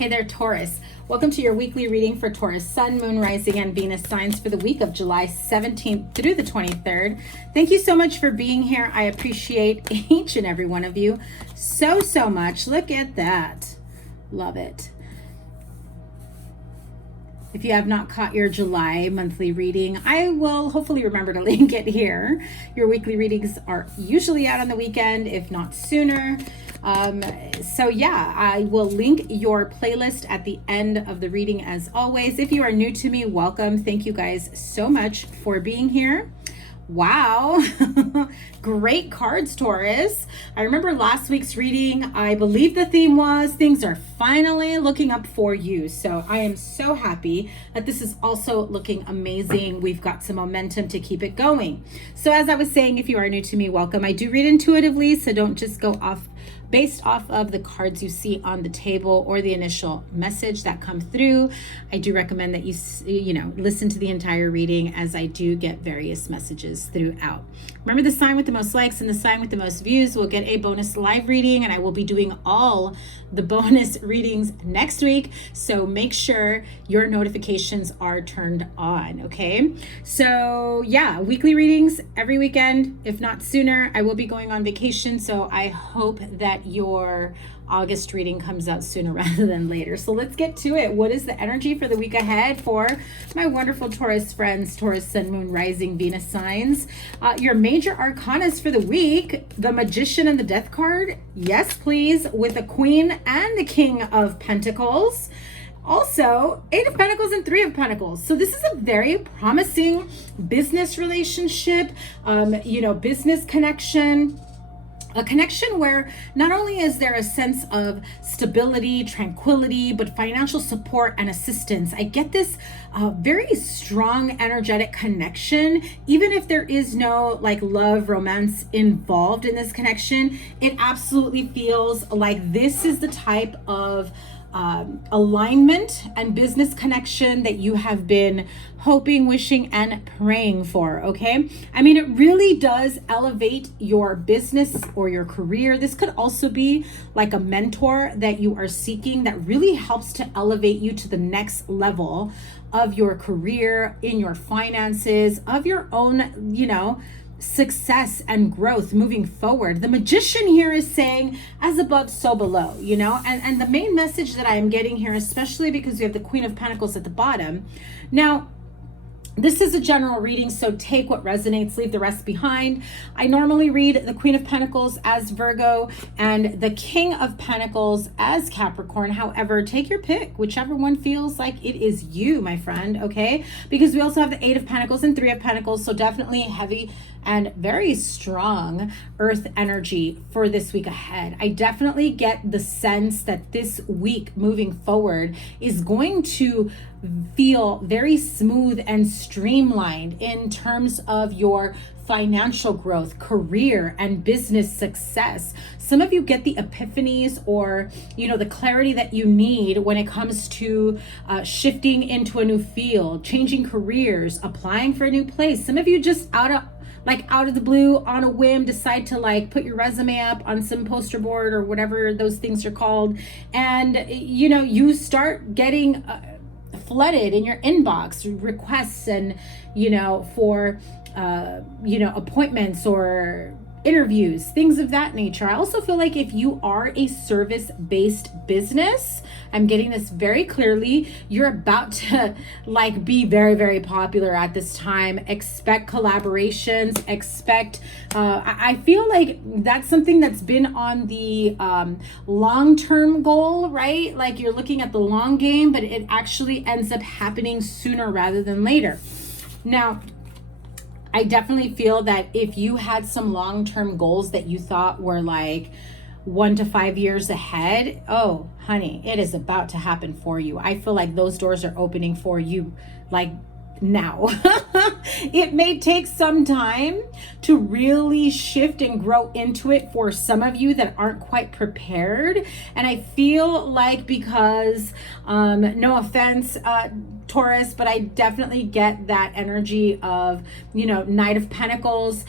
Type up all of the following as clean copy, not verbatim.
Hey there, Taurus. Welcome to your weekly reading for Taurus, Sun, Moon, Rising, and Venus signs for the week of July 17th through the 23rd. Thank you so much for being here. I appreciate each and every one of you so much. Look at that. Love it. If you have not caught your July monthly reading, I will hopefully remember to link it here. Your weekly readings are usually out on the weekend, if not sooner. So yeah, I will link your playlist at the end of the reading as always. If you are new to me, welcome. Thank you guys so much for being here. Wow. Great cards, Taurus. I remember last week's reading, I believe the theme was things are finally looking up for you. So I am so happy that this is also looking amazing. We've got some momentum to keep it going. So as I was saying, if you are new to me, welcome. I do read intuitively, so don't just go off based off of the cards you see on the table or the initial message that come through. I do recommend that you listen to the entire reading, as I do get various messages throughout. Remember, the sign with the most likes and the sign with the most views will get a bonus live reading, and I will be doing all the bonus readings next week. So make sure your notifications are turned on, okay? So yeah, weekly readings every weekend, if not sooner. I will be going on vacation, so I hope that your August reading comes out sooner rather than later. So let's get to it. What is the energy for the week ahead for my wonderful Taurus friends, Taurus, Sun, Moon, Rising, Venus signs? Your major arcanas for the week, the Magician and the Death card. Yes, please, with the Queen and the King of Pentacles. Also, Eight of Pentacles and Three of Pentacles. So this is a very promising business relationship, business connection. A connection where not only is there a sense of stability, tranquility, but financial support and assistance. I get this very strong, energetic connection. Even if there is no love, romance involved in this connection, it absolutely feels like this is the type of alignment and business connection that you have been hoping, wishing, and praying for, okay? I mean, it really does elevate your business or your career. This could also be like a mentor that you are seeking that really helps to elevate you to the next level of your career, in your finances, of your own, success and growth moving forward. The Magician here is saying, as above, so below, and the main message that I am getting here, especially because we have the Queen of Pentacles at the bottom. Now, this is a general reading, so take what resonates, leave the rest behind. I normally read the Queen of Pentacles as Virgo and the King of Pentacles as Capricorn. However, take your pick, whichever one feels like it is you, my friend, okay? Because we also have the Eight of Pentacles and Three of Pentacles, so definitely heavy and very strong earth energy for this week ahead. I definitely get the sense that this week moving forward is going to feel very smooth and streamlined in terms of your financial growth, career, and business success. Some of you get the epiphanies or, the clarity that you need when it comes to shifting into a new field, changing careers, applying for a new place. Some of you just out of the blue, on a whim, decide to put your resume up on some poster board or whatever those things are called. And, you start getting flooded in your inbox requests and, for, appointments or interviews, things of that nature. I also feel like if you are a service-based business, I'm getting this very clearly, you're about to be very, very popular at this time. Expect collaborations, expect, I feel like that's something that's been on the long-term goal, right? You're looking at the long game, but it actually ends up happening sooner rather than later. Now, I definitely feel that if you had some long-term goals that you thought were 1 to 5 years ahead, oh, honey, it is about to happen for you. I feel like those doors are opening for you now. It may take some time to really shift and grow into it for some of you that aren't quite prepared. And I feel like because, no offense, Taurus, but I definitely get that energy of, Knight of Pentacles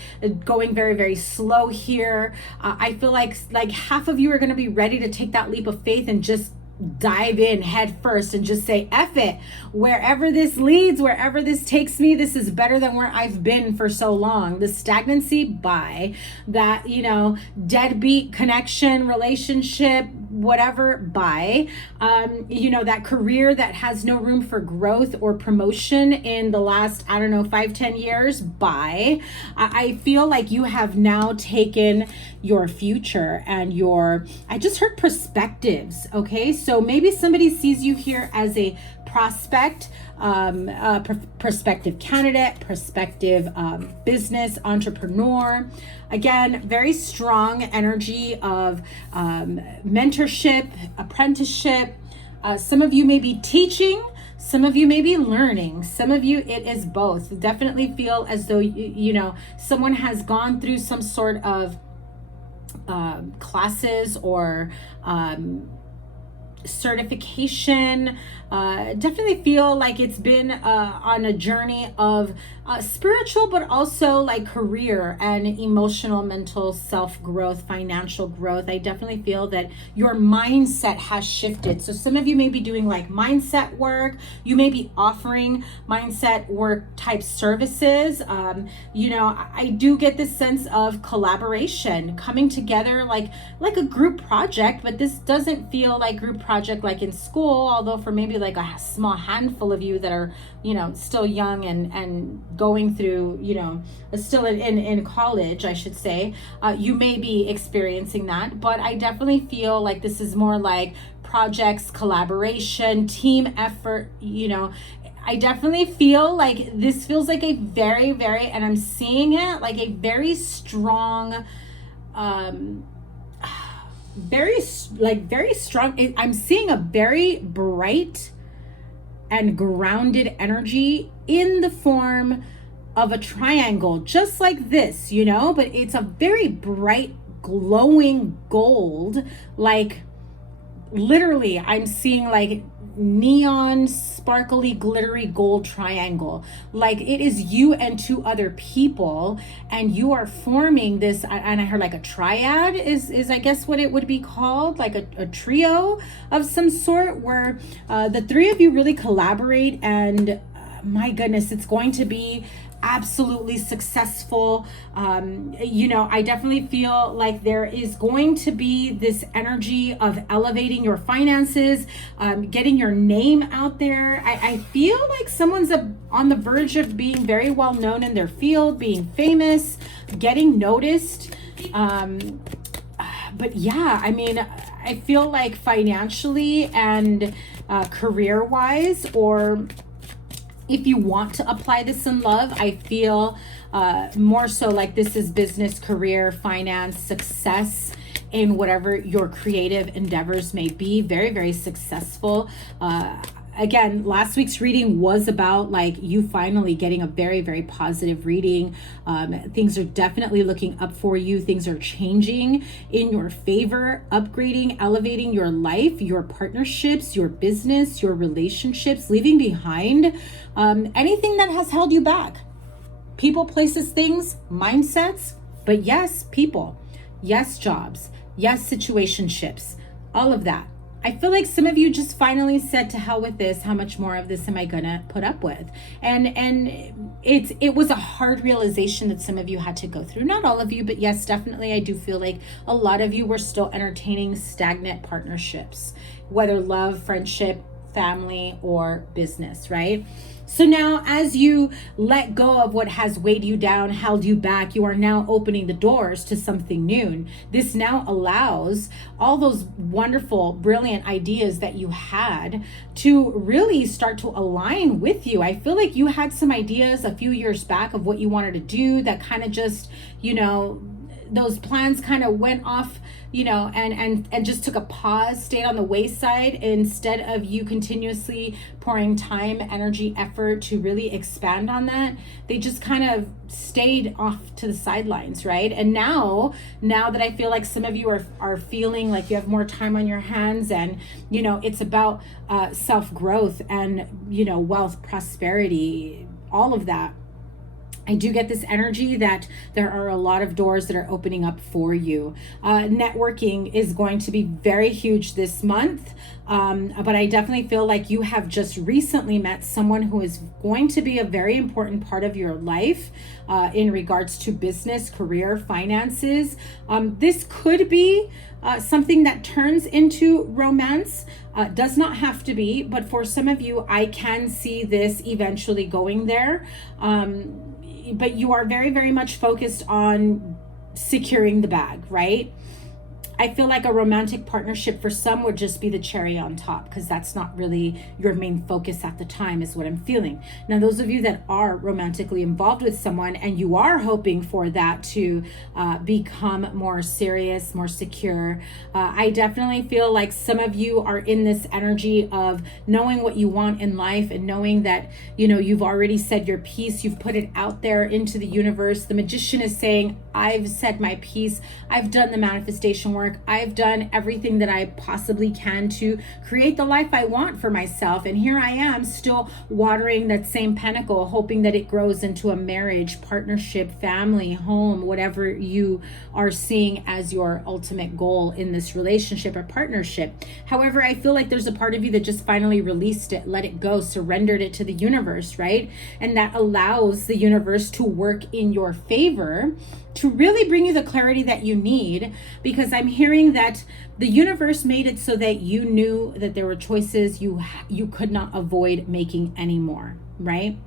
going very, very slow here. I feel like half of you are going to be ready to take that leap of faith and just dive in head first and just say, F it, wherever this leads, wherever this takes me, this is better than where I've been for so long. The stagnancy, bye. That, you know, deadbeat connection, relationship, whatever, bye. You know, that career that has no room for growth or promotion in the last, I don't know, 5-10 years, bye. I feel like you have now taken your future and your, I just heard perspectives, okay? So maybe somebody sees you here as a prospect, prospective candidate, prospective business entrepreneur. Again, very strong energy of mentorship, apprenticeship. Some of you may be teaching, some of you may be learning, some of you it is both. Definitely feel as though you know, someone has gone through some sort of classes or certification. Definitely feel like it's been on a journey of spiritual, but also like career and emotional, mental self-growth, financial growth. I definitely feel that your mindset has shifted. So some of you may be doing like mindset work. You may be offering mindset work type services. You know, I do get this sense of collaboration, coming together like a group project, but this doesn't feel like group project like in school, although for maybe like a small handful of you that are, you know, still young and going through, you know, still in college, I should say, you may be experiencing that. But I definitely feel like this is more like projects, collaboration, team effort. You know, I definitely feel like this feels like a very, and I'm seeing it like a very strong, very strong. I'm seeing a very bright and grounded energy in the form of a triangle, just like this, you know, but it's a very bright, glowing gold. Like literally, I'm seeing like neon, sparkly, glittery gold triangle. Like it is you and two other people, and you are forming this, and I heard like a triad is I guess what it would be called, like a trio of some sort, where the three of you really collaborate, and my goodness, it's going to be absolutely successful. You know, I definitely feel like there is going to be this energy of elevating your finances, getting your name out there. I feel like someone's on the verge of being very well known in their field, being famous, getting noticed. But yeah, I mean, I feel like financially and career wise, or if you want to apply this in love, I feel more so like this is business, career, finance, success in whatever your creative endeavors may be. Very successful. Again, last week's reading was about like you finally getting a very positive reading. Things are definitely looking up for you. Things are changing in your favor, upgrading, elevating your life, your partnerships, your business, your relationships, leaving behind anything that has held you back. People, places, things, mindsets, but yes, people, yes, jobs, yes, situationships, all of that. I feel like some of you just finally said, to hell with this. How much more of this am I gonna put up with? And it was a hard realization that some of you had to go through. Not all of you, but yes, definitely I do feel like a lot of you were still entertaining stagnant partnerships, whether love, friendship, family, or business, right? So now as you let go of what has weighed you down, held you back, you are now opening the doors to something new. This now allows all those wonderful, brilliant ideas that you had to really start to align with you. I feel like you had some ideas a few years back of what you wanted to do that kind of just, you know, those plans kind of went off, you know, and just took a pause, stayed on the wayside, instead of you continuously pouring time, energy, effort to really expand on that. They just kind of stayed off to the sidelines, right? And now that I feel like some of you are feeling like you have more time on your hands, and, you know, it's about self-growth and, you know, wealth, prosperity, all of that. I do get this energy that there are a lot of doors that are opening up for you. Networking is going to be very huge this month. But I definitely feel like you have just recently met someone who is going to be a very important part of your life in regards to business, career, finances. This could be something that turns into romance. Does not have to be, but for some of you, I can see this eventually going there. But you are very, very much focused on securing the bag, right? I feel like a romantic partnership for some would just be the cherry on top, because that's not really your main focus at the time, is what I'm feeling. Now, those of you that are romantically involved with someone and you are hoping for that to become more serious, more secure, I definitely feel like some of you are in this energy of knowing what you want in life and knowing that, you know, you've already said your piece, you've put it out there into the universe. The Magician is saying, I've said my piece, I've done the manifestation work, I've done everything that I possibly can to create the life I want for myself. And here I am still watering that same pentacle, hoping that it grows into a marriage, partnership, family, home, whatever you are seeing as your ultimate goal in this relationship or partnership. However, I feel like there's a part of you that just finally released it, let it go, surrendered it to the universe, right? And that allows the universe to work in your favor to really bring you the clarity that you need, because I'm hearing that the universe made it so that you knew that there were choices you could not avoid making anymore, right?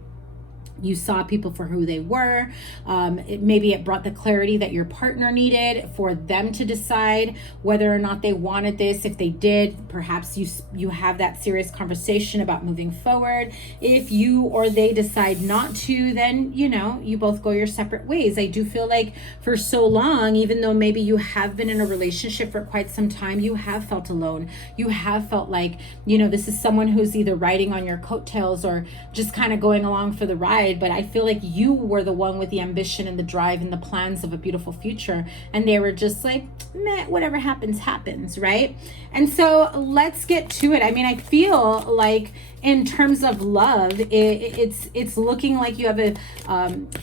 You saw people for who they were. Maybe it brought the clarity that your partner needed for them to decide whether or not they wanted this. If they did, perhaps you have that serious conversation about moving forward. If you or they decide not to, then, you know, you both go your separate ways. I do feel like for so long, even though maybe you have been in a relationship for quite some time, you have felt alone. You have felt like, you know, this is someone who's either riding on your coattails or just kind of going along for the ride. But I feel like you were the one with the ambition and the drive and the plans of a beautiful future, and they were just like, meh, whatever happens, happens, right? And so let's get to it. I mean, I feel like in terms of love, it's looking like you have a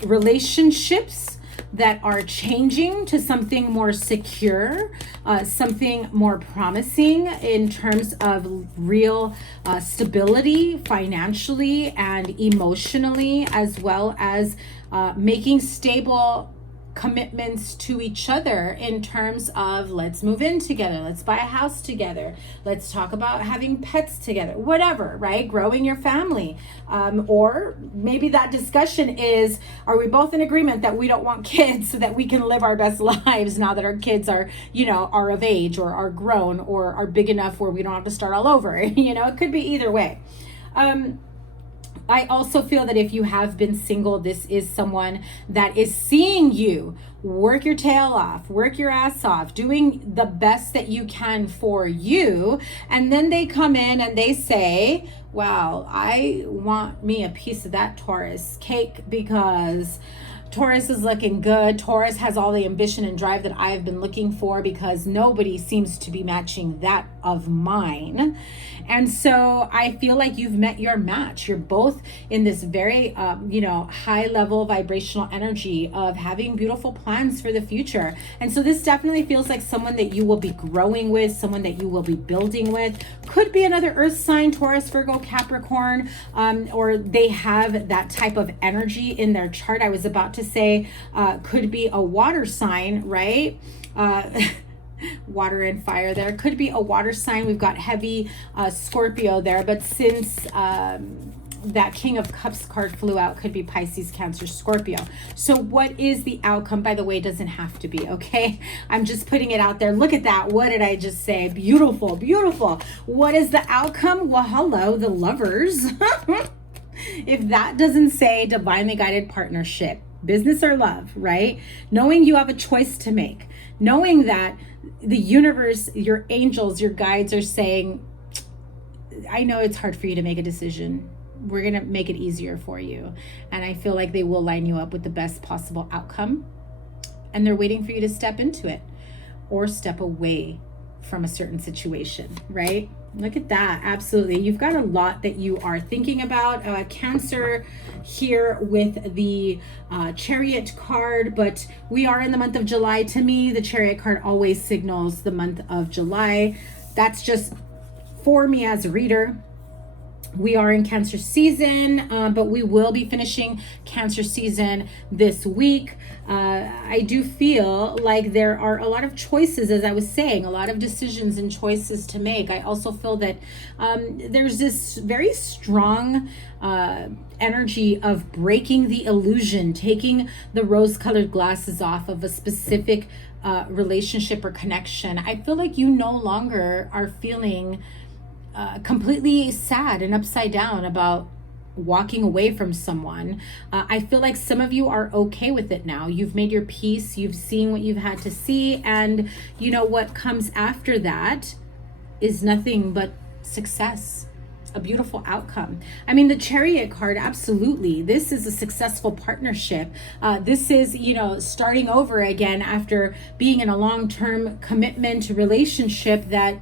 relationships that are changing to something more secure, something more promising in terms of real stability financially and emotionally, as well as making stable commitments to each other in terms of, let's move in together, let's buy a house together, let's talk about having pets together, whatever, right? Growing your family. Or maybe that discussion is, are we both in agreement that we don't want kids so that we can live our best lives now that our kids are, you know, are of age or are grown or are big enough where we don't have to start all over. You know, it could be either way. I also feel that if you have been single, this is someone that is seeing you work your tail off, work your ass off, doing the best that you can for you. And then they come in and they say, wow, I want me a piece of that Taurus cake because Taurus is looking good. Taurus has all the ambition and drive that I've been looking for, because nobody seems to be matching that of mine. And so I feel like you've met your match. You're both in this very, high level vibrational energy of having beautiful plans for the future. And so this definitely feels like someone that you will be growing with, someone that you will be building with. Could be another earth sign, Taurus, Virgo, Capricorn, or they have that type of energy in their chart. I was about to say, could be a water sign, right? Water and fire there. Could be a water sign. We've got heavy Scorpio there, but since that King of Cups card flew out, could be Pisces, Cancer, Scorpio. So what is the outcome? By the way, it doesn't have to be, okay? I'm just putting it out there. Look at that. What did I just say? Beautiful, beautiful. What is the outcome? Well, hello, the Lovers. If that doesn't say divinely guided partnership, business or love, right? Knowing you have a choice to make, knowing that the universe, your angels, your guides are saying, I know it's hard for you to make a decision. We're going to make it easier for you. And I feel like they will line you up with the best possible outcome. And they're waiting for you to step into it or step away from a certain situation, right? Look at that. Absolutely. You've got a lot that you are thinking about. Cancer here with the Chariot card, but we are in the month of July. To me, the Chariot card always signals the month of July. That's just for me as a reader. We are in Cancer season, but we will be finishing Cancer season this week. I do feel like there are a lot of choices, as I was saying, a lot of decisions and choices to make. I also feel that there's this very strong energy of breaking the illusion, taking the rose-colored glasses off of a specific relationship or connection. I feel like you no longer are feeling completely sad and upside down about walking away from someone. I feel like some of you are okay with it now. You've made your peace. You've seen what you've had to see. And you know what comes after that is nothing but success, a beautiful outcome. I mean, the Chariot card, absolutely. This is a successful partnership. This is, you know, starting over again after being in a long-term commitment relationship that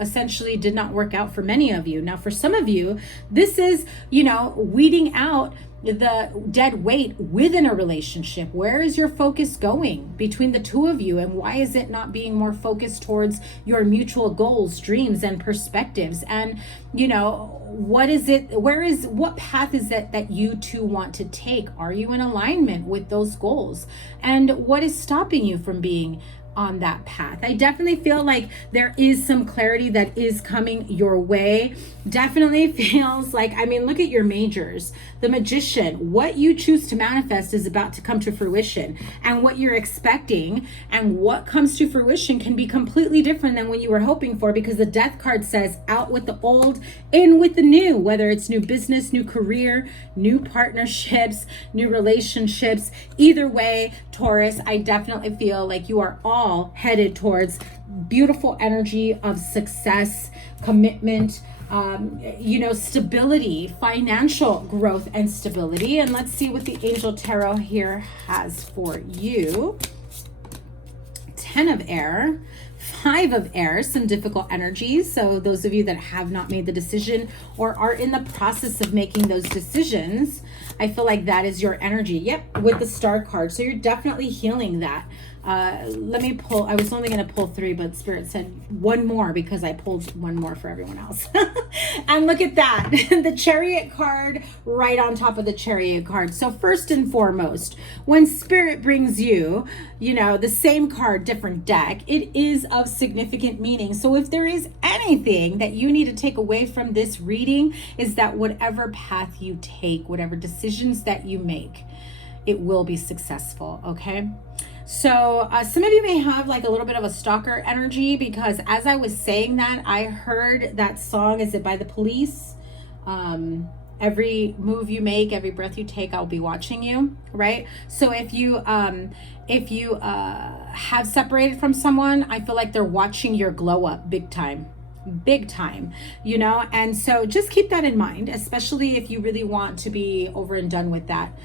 essentially did not work out for many of you. Now, for some of you, this is, you know, weeding out the dead weight within a relationship. Where is your focus going between the two of you? And why is it not being more focused towards your mutual goals, dreams, and perspectives? And, you know, what is it, what path is it that you two want to take? Are you in alignment with those goals? And what is stopping you from being on that path? I definitely feel like there is some clarity that is coming your way. Definitely feels like, I mean, look at your majors. The Magician, what you choose to manifest is about to come to fruition. And what you're expecting and what comes to fruition can be completely different than what you were hoping for, because the Death card says out with the old, in with the new, whether it's new business, new career, new partnerships, new relationships. Either way, Taurus, I definitely feel like you are all headed towards beautiful energy of success, commitment, you know, stability, financial growth and stability. And let's see what the Angel Tarot here has for you. 10 of Air, 5 of Air, some difficult energies. So those of you that have not made the decision or are in the process of making those decisions, I feel like that is your energy. Yep, with the Star card. So you're definitely healing that. Let me pull, I was only going to pull 3, but Spirit said one more because I pulled one more for everyone else. And look at that, the Chariot card right on top of the Chariot card. So first and foremost, when Spirit brings you, you know, the same card, different deck, it is of significant meaning. So if there is anything that you need to take away from this reading, is that whatever path you take, whatever decisions that you make, it will be successful, okay? So some of you may have like a little bit of a stalker energy, because as I was saying that, I heard that song, is it by the Police? Every move you make, every breath you take, I'll be watching you, right? So if you have separated from someone, I feel like they're watching your glow up big time, you know? And so just keep that in mind, especially if you really want to be over and done with that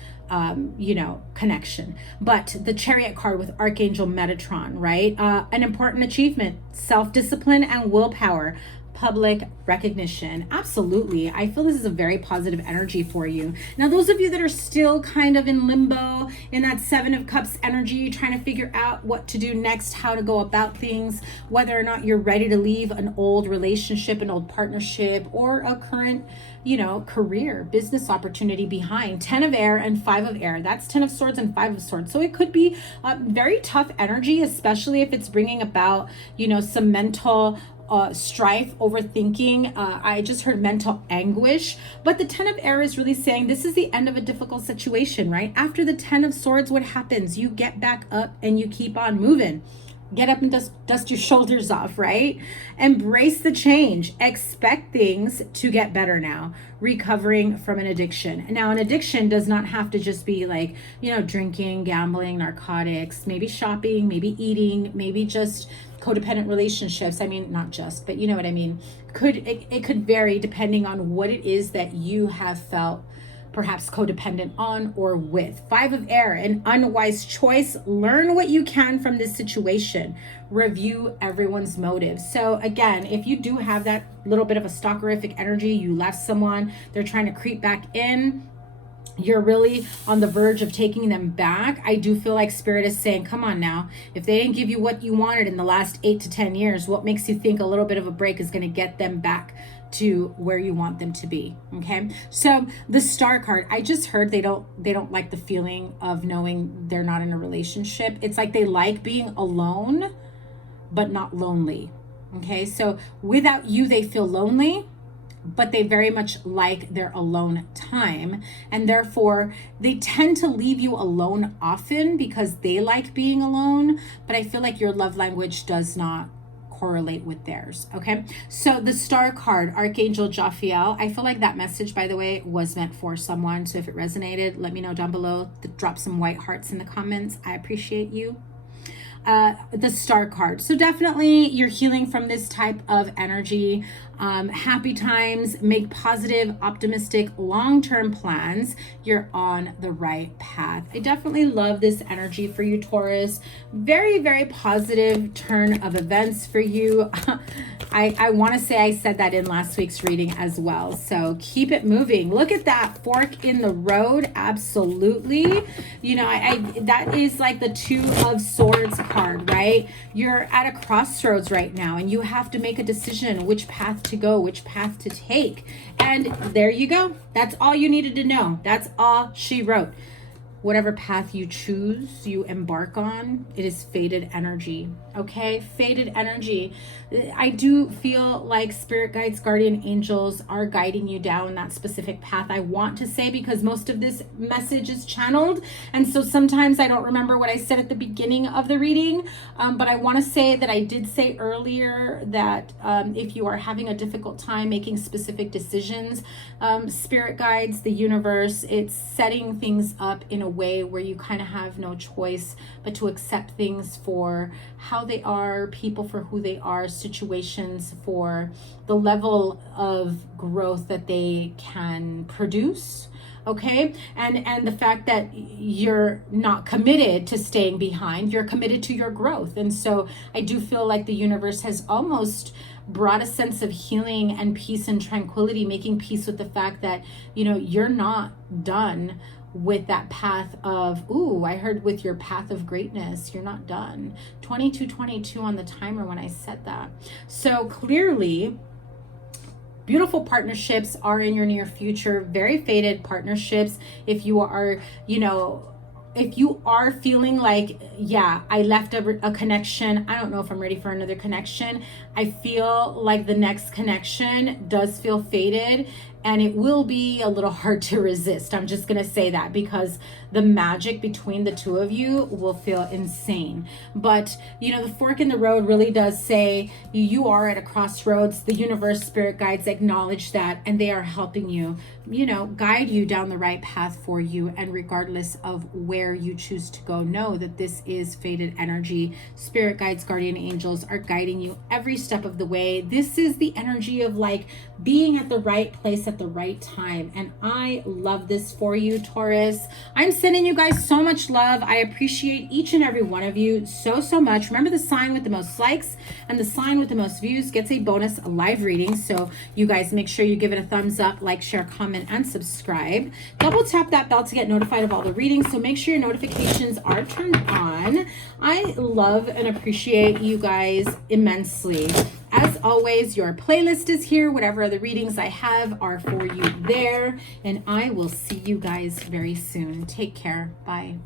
you know, connection. But the Chariot card with Archangel Metatron, right? An important achievement, self-discipline and willpower, public recognition. Absolutely. I feel this is a very positive energy for you. Now, those of you that are still kind of in limbo, in that 7 of Cups energy, trying to figure out what to do next, how to go about things, whether or not you're ready to leave an old relationship, an old partnership, or a current, you know, career, business opportunity behind. 10 of Air and 5 of Air. That's 10 of Swords and 5 of Swords. So it could be very tough energy, especially if it's bringing about, you know, some mental strife, overthinking. I just heard mental anguish. But the 10 of Air is really saying this is the end of a difficult situation, right? After the 10 of Swords, what happens? You get back up and you keep on moving. Get up and dust your shoulders off, right? Embrace the change. Expect things to get better now. Recovering from an addiction. Now, an addiction does not have to just be like, you know, drinking, gambling, narcotics, maybe shopping, maybe eating, maybe just codependent relationships. I mean, not just, but you know what I mean. It could vary depending on what it is that you have felt perhaps codependent on or with. 5 of Air, an unwise choice. Learn what you can from this situation. Review everyone's motives. So again, if you do have that little bit of a stalkerific energy, you left someone, they're trying to creep back in, You're really on the verge of taking them back. I do feel like Spirit is saying, come on now. If they didn't give you what you wanted in the last 8 to 10 years, what makes you think a little bit of a break is going to get them back to where you want them to be? Okay. So the Star card, I just heard they don't like the feeling of knowing they're not in a relationship. It's like they like being alone, but not lonely. Okay. So without you, they feel lonely, but they very much like their alone time, and therefore they tend to leave you alone often because they like being alone. But I feel like your love language does not correlate with theirs. Okay, so the Star card, Archangel Jophiel, I feel like that message, by the way, was meant for someone. So if it resonated, let me know down below. Drop some white hearts in the comments. I appreciate you. The Star card, so definitely you're healing from this type of energy. Happy times, make positive, optimistic, long-term plans. You're on the right path. I definitely love this energy for you, Taurus. Very, very positive turn of events for you. I want to say I said that in last week's reading as well. So keep it moving. Look at that fork in the road. Absolutely. You know, that is like the Two of Swords card, right? You're at a crossroads right now and you have to make a decision which path to go, which path to take. And there you go. That's all you needed to know. That's all she wrote. Whatever path you choose, you embark on, it is fated energy. Okay, fated energy. I do feel like spirit guides, guardian angels are guiding you down that specific path. I want to say, because most of this message is channeled, and so sometimes I don't remember what I said at the beginning of the reading, but I want to say that I did say earlier that if you are having a difficult time making specific decisions, spirit guides, the universe, it's setting things up in a way where you kind of have no choice but to accept things for how they are, people for who they are, situations for the level of growth that they can produce. Okay, and the fact that you're not committed to staying behind, you're committed to your growth. And so I do feel like the universe has almost brought a sense of healing and peace and tranquility, making peace with the fact that, you know, you're not done with that path of, ooh, I heard with your path of greatness, you're not done. 2222 on the timer when I said that. So clearly, beautiful partnerships are in your near future, very fated partnerships. If you are, you know, if you are feeling like, yeah, I left a connection, I don't know if I'm ready for another connection. I feel like the next connection does feel fated, and it will be a little hard to resist. I'm just going to say that, because the magic between the two of you will feel insane. But, you know, the fork in the road really does say you are at a crossroads. The universe, spirit guides acknowledge that, and they are helping you, you know, guide you down the right path for you. And regardless of where you choose to go, know that this is fated energy. Spirit guides, guardian angels are guiding you every step of the way. This is the energy of like being at the right place at the right time. And I love this for you, Taurus. I'm sending you guys so much love. I appreciate each and every one of you so much. Remember, the sign with the most likes and the sign with the most views gets a bonus live reading. So you guys make sure you give it a thumbs up, like, share, comment, and subscribe. Double tap that bell to get notified of all the readings. So make sure your notifications are turned on. I love and appreciate you guys immensely. As always, your playlist is here. Whatever other readings I have are for you there. And I will see you guys very soon. Take care. Bye.